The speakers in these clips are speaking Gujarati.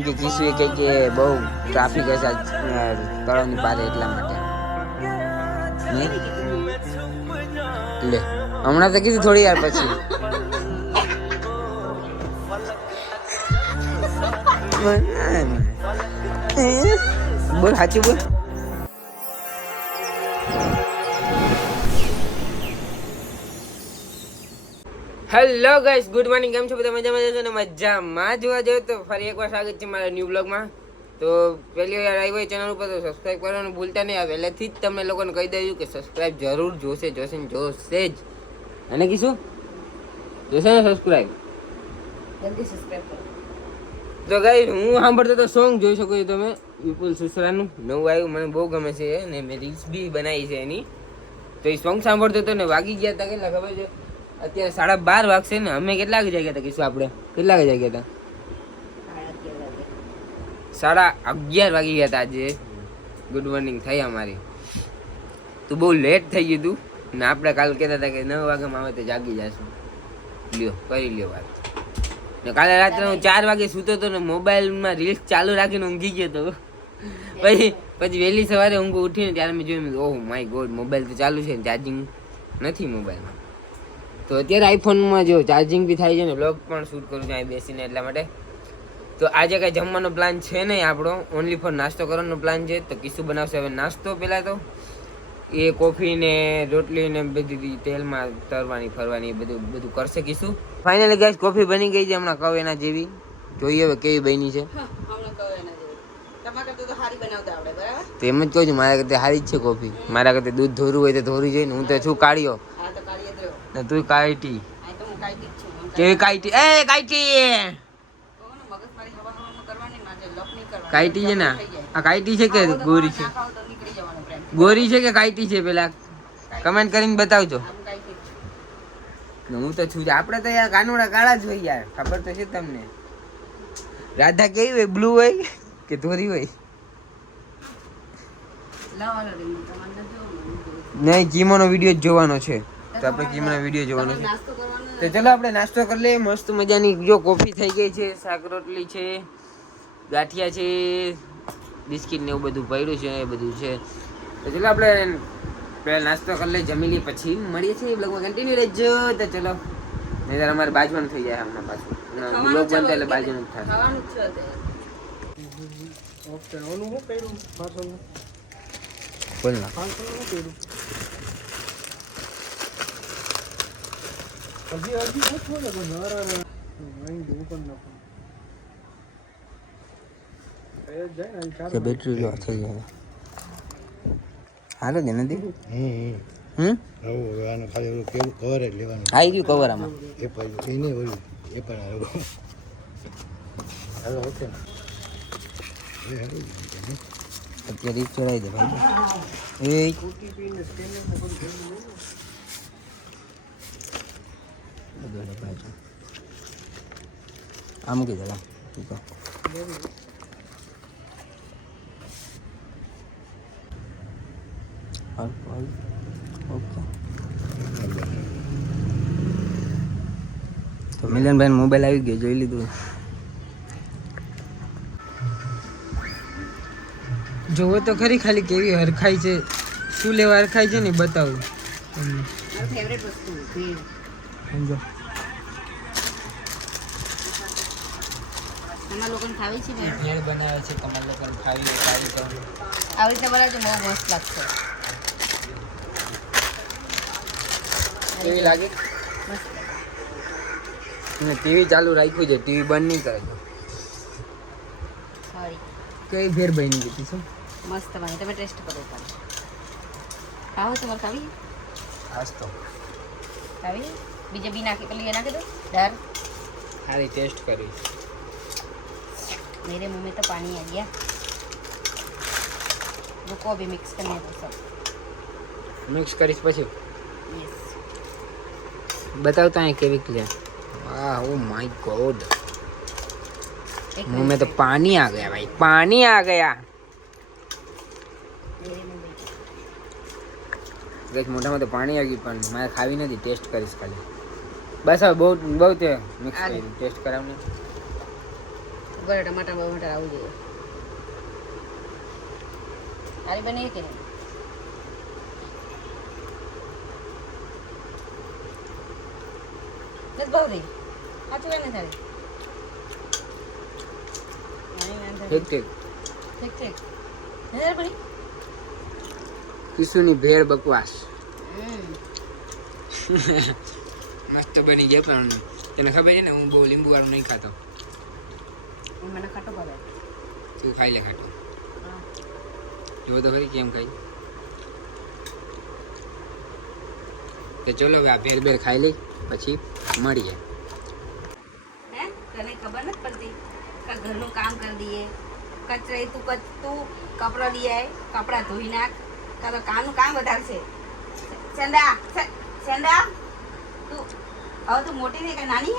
કે કિસ્સુ કે બહુ ટ્રાફિક હશે તળાવની પારે એટલા માટે લે હમણાં તો કીધું થોડી વાર પછી બોલ સાચું બોલ. Hello guys, good morning. કેમ છો બધા? મજામાં જશો ને? મજામાં જોવા જાવ તો ફરી એકવાર સ્વાગત છે મારા ન્યૂ બ્લોગમાં. તો પહેલી વાર આવી હોય ચેનલ ઉપર તો સબસ્ક્રાઈબ કરવાનું ભૂલતા નહીં. પહેલેથી જ તમે લોકોને કહી દઉં કે સબસ્ક્રાઈબ જરૂર જોશે જ. અને કીશું જોશે ને સબસ્ક્રાઈબ જલ્દી સબસ્ક્રાઈબ કરો. તો ગાઈસ, હું સાંભળતો તો સોંગ જોઈ શકો છો તમે, વિપુલ સુસરાનું નવું આવ્યું, મને બહુ ગમે છે ને મેં રીલ્સ બી બનાવી છે એની. તો એ સોંગ સાંભળતો હતો ને વાગી ગયા હતા કેટલા ખબર છે? અત્યારે 12:30 વાગશે ને. અમે કેટલા વાગે જાગ્યા હતા કીશું? આપણે કેટલા વાગે જાગ્યા હતા? 11:30 વાગી ગયા હતા આજે. ગુડ મોર્નિંગ થઈ અમારી. તો બહુ લેટ થઈ ગયું હતું ને આપણે કાલ કહેતા હતા કે 9 વાગ્યામાં આવે તો જાગી જશું. લ્યો કરી લ્યો વાત. ને કાલે રાત્રે હું 4 વાગે સૂતો હતો ને મોબાઈલમાં રીલ્સ ચાલુ રાખીને ઊંઘી ગયો હતો. પછી વહેલી સવારે ઊંઘ ઉઠીને ત્યારે મેં જોયું, ઓહ માય ગોડ, મોબાઈલ તો ચાલુ છે ને ચાર્જિંગ નથી મોબાઈલમાં. તો અત્યારે આઈફોનમાં જો ચાર્જિંગ બી થાય છે ને બ્લોગ પણ શૂટ કરું છું અહીં બેસીને, એટલા માટે. તો આજે કાંઈ જમવાનો પ્લાન છે નહીં આપણો, ઓનલી ફોર નાસ્તો કરવાનો પ્લાન છે. તો કીશું બનાવશે હવે નાસ્તો. પહેલાં તો એ કોફી ને રોટલી ને બધી તેલમાં તરવાની ફરવાની એ બધું કરશે કીશું. ફાઇનલી ગાઈસ, કોફી બની ગઈ છે હમણાં કવ એના જેવી. જોઈએ હવે કેવી બની છે. તો એમ જ કહું છું, મારા કરતા સારી જ છે કોફી. મારા કરતા દૂધ ધોરું હોય તો ધોરું જોઈએ ને. હું તો છું કાઢ્યો ને તું કાઈટી. કેવી કાઈટી? એ કાઈટી કાઈટી છે ને? આ કાઈટી છે કે ગોરી છે? ગોરી છે કે કાઈટી છે? પેલા કમેન્ટ કરીને બતાવજો. હું તો છું. આપણે તો યાર કાનુડા કાળા જ હોય યાર, ખબર તો છે તમને. રાધા કેવી હોય? બ્લુ હોય કે ધોરી હોય? નહીં, કીમોનો વિડીયો જ જોવાનો છે. તો આપણે કીમોનો વિડીયો જોવાનો છે. તો ચલો આપણે નાસ્તો કરી લઈએ મસ્ત મજાની. જો કોફી થઈ ગઈ છે, શાક રોટલી છે, ગાંઠિયા છે, બિસ્કિટ ને એવું બધું પડ્યું છે, એ બધું છે. તો ચલો આપણે પહેલાં નાસ્તો કરી લઈએ, જમી લઈએ, પછી મળીએ છીએ. બ્લોગમાં કન્ટિન્યુ રહેજો. તો ચલો, નહીં અમારે બાજવાનું થઈ જાય હમણાં પાછું. બ્લોગ બનતા એટલે બાજવાનું જ થાય. બોલ ના બેટરી લો થઈ જાય. હાલે ને નથી. ખાલી કવર જ લેવાનું. આવી ગયું કવર આમાં. એ પણ એ પણ હાલો ઓકે. અત્યારે ચડાવી દે ભાઈ. આ મૂકી દે. તો મિલનભાઈ મોબાઈલ આવી ગયો, જોઈ લીધું. જોવો તો ખરી ખાલી કેવી હરખાઈ છે, શું લેવા હરખાઈ છે ને બતાવું તમને. ફેવરેટ વસ્તુ સમજો. તમારા લોકોને ખાવી છે ને? ભેળ બનાવે છે, તમારા લોકોને ખાવી હોય ખાવી તો આવી રીતે બનાવજો, બહુ મસ્ત લાગશે. કેવી લાગે? ને ટીવી ચાલુ રાખ્યું છે, ટીવી બંધ નહીં કરે. સોરી, કઈ ફેર બની ગઈ શું? મસ્ત બની. તમે ટેસ્ટ કરો. ખાઓ તમારે ખાવી? આજ તો ખાવી. બીજે બી નાખી પેલી એ નાખી દો ડર. સારી ટેસ્ટ કરી. मेरे मुंह में तो पानी आ गया. रुको अभी मिक्स करने दो सब. मिक्स करीश પછી? यस. बताओ तो केवी है. वाह, ओ माय गॉड, मुंह में तो पानी आ गया भाई, पानी आ गया. देख मोटा में तो पानी आ गई, પણ મારે ખાવી નથી, ટેસ્ટ કરીશ ખાલી. બસ હવે બહુ તે મિક્સ કરી ટેસ્ટ કરાવને. ગળે ટમાટર બમાટર આવું જોઈએ. તારી બને કે નહીં? નથી ભાવતી? સાચું હોય ને તારી? ઠીક ઠીક. ઠીક ઠીક. નજર પડી? કિશુની ભેળ બકવાસ. મસ્ત બની ગયા પણ તને ખબર છે ને હું બહુ લીંબુ વાળું નહીં ખાતો. મને ખાટો ભાવે. તું ખાઈ લે ખાટું. જો તો ખરી કેમ ખાઈ. તો ચલો હવે આ ભેળ ભેળ ખાઈ લઈ પછી મળીએ. હે તને ખબર નથી પડતી કે ઘરનું કામ કરી દઈએ કચરે તું કપડાં લઈ આય કપડાં ધોઈ નાખ કાં તો કામનું કામ વધારશે. સેંડા તું હવે તું મોટી નહીં કે નાની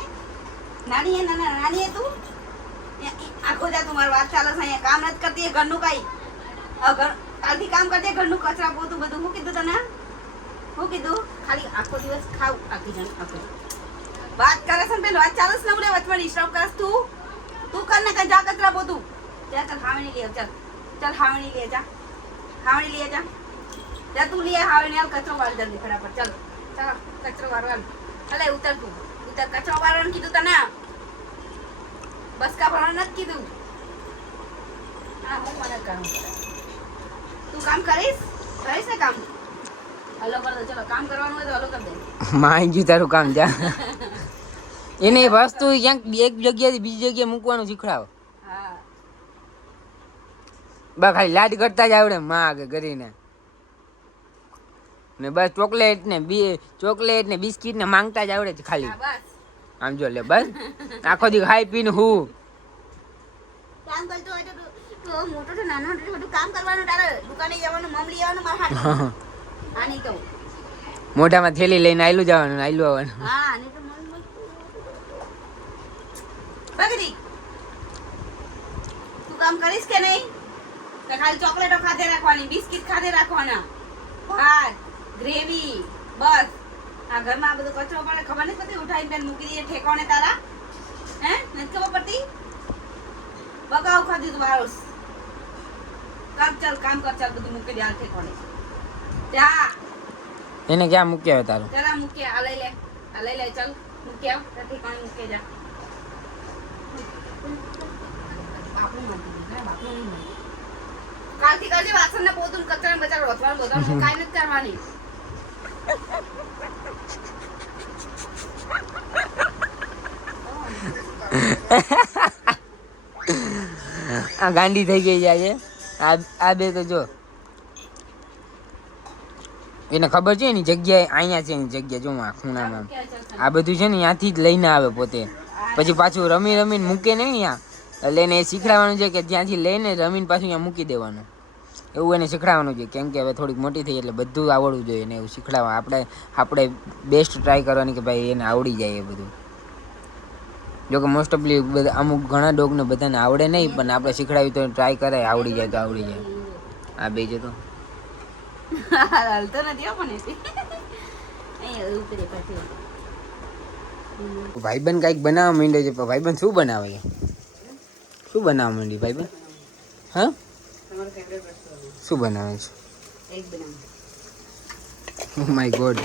હે નાની હે તું આખો જા તું મારી વાત ચાલે છે અહીંયા કામ નથી કરતી ઘરનું કાંઈ કાલથી કામ કરતી ઘરનું કચરા પોતું બધું શું કીધું તને શું કીધું ખાલી આખો દિવસ ખાવ આખી જણ આખો વાત કરે છે ને પેલું વાત ચાલે છે ને વચમાં ડિસ્ટર્બ કરસ તું કર ને કઈ જા કચરા પોતું ચાલ હાવણી લે ચાલ હાવણી લે જા જા તું લે હાવણી હાલ કચરો વાળ જલ્દી ફટાફટ ચાલ કચરો વાળવાનું ચાલે ઉતર કચરો વાળવાનું કીધું તને બસ કા ભરવાનું નથી કીધું. હા હું મને કામ તું કામ કરીશ ને કામ હલો કર દે ચલો કામ કરવાનું હોય તો હલો કર દે માઈ ગયું તારું કામ જા. એને વસ્તુ ક્યાંક એક જગ્યાએથી બીજી જગ્યાએ મૂકવાનું શીખડાવો. હા બા ખાલી લાડ કરતા જ આવડે માં આગળ કરીને ને બસ ચોકલેટ ને બિસ્કિટ ને માંગતા જ આવડે છે ખાલી. હા બસ આમ જો લે બસ આખો દી ખાઈ પીને હું કામ કરતો હોય તો તું મોટો તો નાનો બધું કામ કરવાનું તારે દુકાને જવાનું મમલી આવવાનું મારા હાથ હા નહીં કહું મોઢામાં થેલી લઈને આયલું જવાનું આયલું આવવાનું. હા નહીં તો બગડી તું કામ કરીશ કે નહીં તો ખાલી ચોકલેટો ખાધે રાખવાની બિસ્કિટ ખાધે રાખવાના ભાત ગ્રેવી બસ આ ઘરમાં આ બધું કચરો પડે ખબર નથી પડતી ઉઠાઈને બેન મૂકી દઈએ ઠેકાણે તારા હે નથી ખબર પડતી બગાવ ખાધી તું બારોસ ચાલ કામ કર ચાલ બધું મૂકી દે આ ઠેકાણે જા એને ક્યાં મૂક્યા હોય તારું? ચાલ મૂકી આ લઈ લે ચાલ મૂકી આવ ઠેકાણે મૂકી જા કાલથી કરજે વાસણ ને પોતું કચરા બચાર રોતવાનું બધું કાઈ નથી કરવાની. આ ગાંડી થઈ ગઈ છે આ બે તો જો એને ખબર છે એની જગ્યાએ અહીંયા છે એની જગ્યા જો ખૂણામાં આ બધું છે ને ત્યાંથી જ લઈને આવે પોતે પછી પાછું રમીને મૂકે નહીં ત્યાં એટલે એને એ શીખડાવવાનું છે કે જ્યાંથી લઈને રમીને પાછું ત્યાં મૂકી દેવાનું એવું એને શીખડાવવાનું છે કેમ કે હવે થોડીક મોટી થઈ એટલે બધું આવડવું જોઈએ ને એવું શીખડાવવા આપણે બેસ્ટ ટ્રાય કરવાની કે ભાઈ એને આવડી જાય એ બધું. જોકે મોસ્ટ ઓફલી બધા અમુક ઘણા ડોગને બધાને આવડે નહીં પણ આપણે શીખડાવી તો ટ્રાય કરે આવડી જાય તો આવડી જાય. આ બે જો તો હાલતો નથી હો પણ અહીંયા ઉતરે પાછી ભાઈબંધ કાંઈક બનાવવા માંડ્યો છે પણ ભાઈબંધ શું બનાવે છે? શું બનાવવા માંડી ભાઈબંધ? હા તમારો ફેવરેટ વસ્તુ શું બનાવે છે? એક બનાવ ઓ માય ગોડ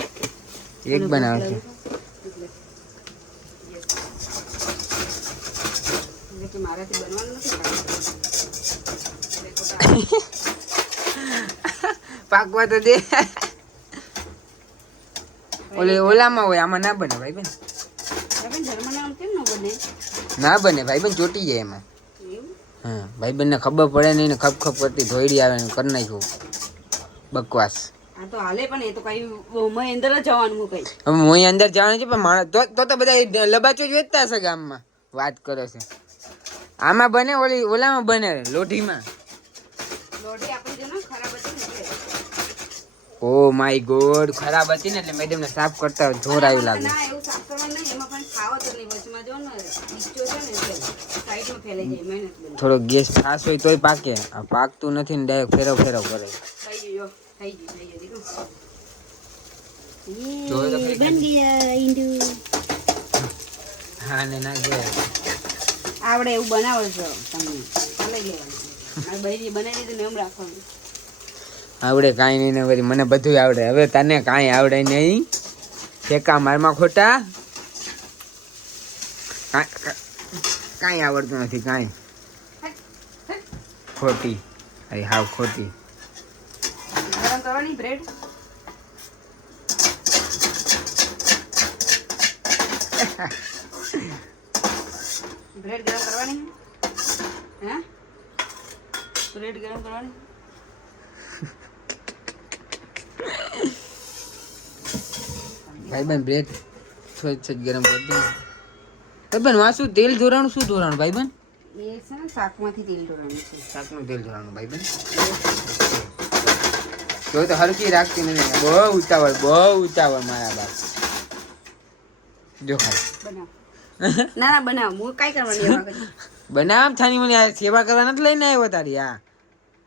એક બનાવે છે. કે મારાથી બનવાનું નથી પાકવા તો દે ઓલામાં હોય આમાં ના બને ભાઈબંધ. જર્મન કેમ ન બને? ના બને ભાઈબંધ ચોટી જાય એમાં. એવું હા ભાઈબંધને ખબર પડે નહીં ને ખપ કરતી ધોઈડી આવે ને કરી નાખ્યું બકવાસ. આ તો હાલે પણ એ તો કઈ મેં અંદર જ જવાનું હું કઈ હવે હું અંદર જવાનું છે પણ મારા તો બધા લબાચો જ વેચતા હશે ગામમાં વાત કરે છે. આમાં બને ઓલામાં બને લોઢીમાં. લોઢી આપણી જો ને ખરાબ હતી ને એટલે ઓ માય ગોડ ખરાબ હતી ને એટલે મેડમ ને સાફ કરતા જોર આવ્યું લાગે. ના એવું સાફ કરવાનું નહીં એમાં પણ ખાવા તો નહીં વચમાં જો ને નીચો છે ને એટલે સાઈડમાં ફેલાઈ જાય મહેનત બને. થોડો ગેસ ફાસ હોય તોય પાકે આ પાકતું નથી ને ડાયરેક્ટ ફેરવ કરે. થઈ ગયો દીકરો જોઈ બન ગયા ઈંડુ. હા ને ના જો આવડે એવું બનાવજો તમને લઈ લેવાનું. આ બૈરી બનાવી દીધું ને એમ રાખવાનું. આવડે કાંઈ નહીં ને વળી મને બધું આવડે. હવે તને કાંઈ આવડે નહીં. ઠેકા મારમાં ખોટા. કાંઈ આવડતું નથી કાંઈ. ખોટી અરે હાવ ખોટી. ગરમ કરવાની બ્રેડ. બ્રેડ ગરમ કરવાની. હે બ્રેડ ગરમ કરવાની. ભાઈબંધ બ્રેડ થોડી ગરમ કરી દે. ભાઈબંધ આ શું તેલ ધોરાણું શું ધોરાણું ભાઈબંધ? એ છે ને શાકમાંથી તેલ ઢોળવાનું છે. શાકનું તેલ ધોરાણું ભાઈબંધ. તો હરકી રાખતી નથી. બહુ ઉતાવળ મારા બાપ. જો ખાલી ના બનાવ. હું કાંઈ કરવાની એવા કરી. બનાવ થાની મને આ સેવા કરવા નથી લઈને આવ્યો તારી. આ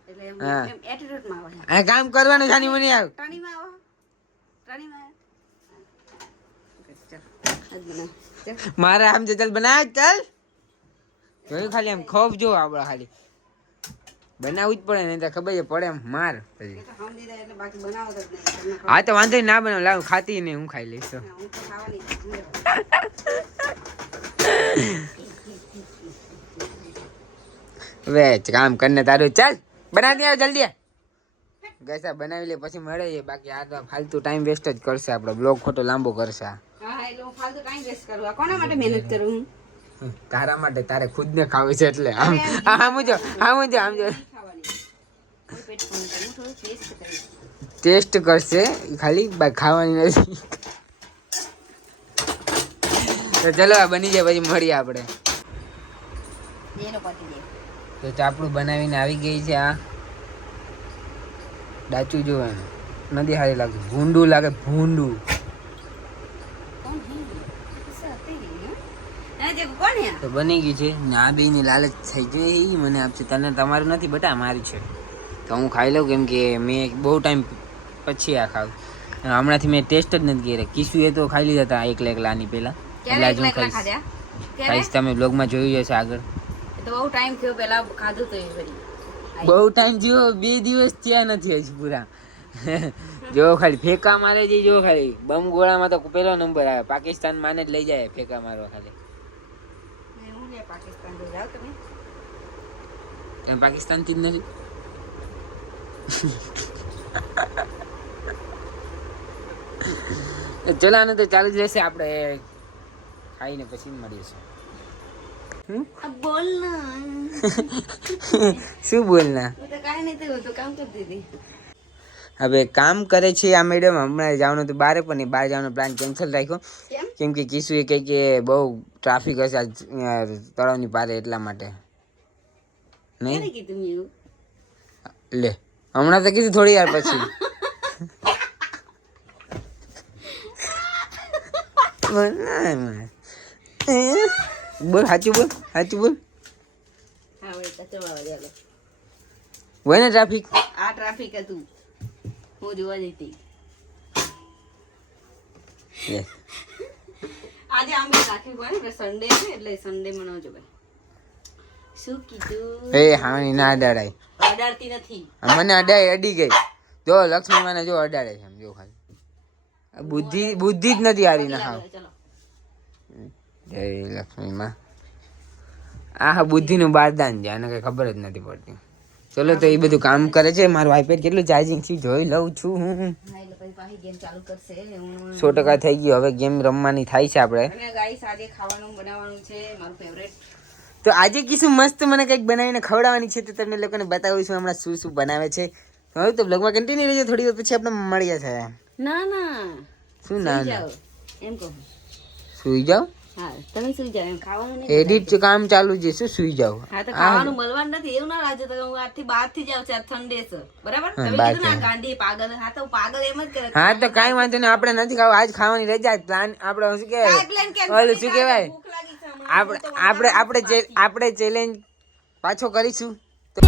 એટલે હા. એમ એટીટ્યુડમાં આવે. આ કામ કરવાનું થાની મને આવ. ટણીમાં આવો. ટણીમાં આવો. ચાલ આજ બનાવ. ચાલ મારે આમ છે ચાલ બનાવ ચાલ. જોયું ખાલી આમ ખોફ જો આપડે ખાલી બનાવવું જ પડે નહીં તો ખબર છે પડે એમ માર પછી. એ તો હમ દીધા એટલે બાકી બનાવો તો જ નહીં. તમને ખબર. હા તો વાંધો નહીં, ના બનાવ લાવ ખાતી નહીં હું ખાઈ લઈશ. તો ના, હું તો ખાવાની જ છું. હવે કામ કરીને તારું ચાલ બનાવી આવ જલ્દી. ગૈસા બનાવી લે પછી મળે છે. બાકી આ તો ફાલતુ ટાઈમ વેસ્ટ જ કરશે આપણો. બ્લોગ ખોટો લાંબો કરશે. હા એટલે હું ફાલતુ ટાઈમ વેસ્ટ કરું. આ કોના માટે મહેનત કરું હું? તારા માટે, તારે ખુદને ખાવી છે એટલે આમ આમ જો ખાવાની કોઈ પેટ ફૂલ કરું. હું થોડું ટેસ્ટ કરીશ. ટેસ્ટ કરશે ઈ ખાલી ખાવાની નથી. તો ચલો આ બની જાય પછી મળીએ આપણે. એનો પતી દે. તો ચાપડું બનાવીને આવી ગઈ છે. આ ડાચું જો નથી સારી લાગે. ભૂંડું લાગે ભૂંડું. કોણ હે? કિસ્સા હતી ને. આ જે કોણ હે? તો બની ગઈ છે ને આ બેની લાલચ થઈ ગઈ. મને આપશે તને તમારું નથી બટા મારી છે. તો હું ખાઈ લઉં કેમ કે મેં બહુ ટાઈમ પછી આ ખાવ. હમણાંથી મેં ટેસ્ટ જ નથી કર્યો. કિસ્સું એ તો ખાઈ લીધા હતા એકલા આની પહેલા. એટલે જ હું ખાઈશ. ખાઈશ તમે બ્લોગમાં જોયું હશે આગળ. તો બહુ ટાઈમ થયો પહેલા ખાધું તો એ ફરી. બહુ ટાઈમ થયો 2 દિવસ થયા નથી હજી પૂરા. જો ખાલી ફેંકા મારે છે. જો ખાલી બમ ગોળામાં તો પહેલો નંબર આવે. પાકિસ્તાન માને જ લઈ જાય ફેંકા મારવા ખાલી. હું લે પાકિસ્તાન તો જાવ તમે. તમે પાકિસ્તાનથી જ નથી. ચલો આને તો ચાલુ જ રહેશે. આપણે ખાઈને પછી મળીશું. બોલ ના. શું બોલના? હું તો કાંઈ નહીં થયું. તો કામ કરતી હતી. હવે કામ કરે છે આ મેડમ. હમણાં જવાનું હતું બહાર પણ બહાર જવાનો પ્લાન કેન્સલ રાખ્યો. કેમ? કેમ કે કિશુએ કહે કે બહુ ટ્રાફિક હશે આજ તળાવની પારે એટલા માટે. નહીં ક્યારે કીધું મેં એવું? લે હમણાં તો કીધું થોડી વાર પછી. બોલ સાચું બોલ. સાચું બોલ. હા વળી કચરો વાળવા ચાલો. હોય ને ટ્રાફિક. આ ટ્રાફિક હતું. હું જોવા જઈ હતી. યસ આજે આમ રાખી હોય ને સન્ડે છે એટલે સન્ડે મનાવજો ભાઈ. શું કીધું? એ હાની ના અડાડાય. અડાડતી નથી. મને અડી ગઈ. જો લક્ષ્મી માને જો અડાડે છે. જો ખાલી બુદ્ધિ જ નથી હારી ના. હા ચલો જય લક્ષ્મી માં. આ બુદ્ધિનું બારદાન છે. આને કઈ ખબર જ નથી પડતી. ચલો તો એ બધું કામ કરે છે. મારું આઈપેડ કેટલું ચાર્જિંગ છે જોઈ લઉં છું. હા એટલે પછી પાછી ગેમ ચાલુ કરશે. 100% થઈ ગયું. હવે ગેમ રમવાની થાય છે આપણે. અને ગાઈસ આજે ખાવાનું બનાવવાનું છે મારું ફેવરેટ. તો આજે કીશું મસ્ત મને કંઈક બનાવીને ખવડાવવાની છે. તો તમને લોકોને બતાવીશું હમણાં શું શું બનાવે છે. હવે તો બ્લોગમાં કન્ટિન્યુ રહેજો. થોડી વાર પછી આપણે મળીએ છે. ના ના શું ના સુઈ ના જાઓ એમ કહું. સુઈ જાઓ. હા તમે સુઈ જાઓ. એમ ખાવાનું નહીં. એડિટ કામ ચાલુ છે. શું સુઈ જાઓ? હા તો ખાવાનું મળવાનું નથી એવું ના લાગે. તો હું આજથી બહાર થી જાઉં છું. આજ સન્ડે છે બરાબર. તમે કીધું ના ગાંડી પાગલ. હા તો પાગલ એમ જ કરે. હા તો કાંઈ વાંધો નહીં. આપણે નથી ખાવું. આજ ખાવાની રજા. પ્લાન આપણે શું કહેવાય ઓલું શું કહેવાય ભૂખ લાગી છે હમણાં. આપણે ચેલેન્જ પાછો કરીશું. તો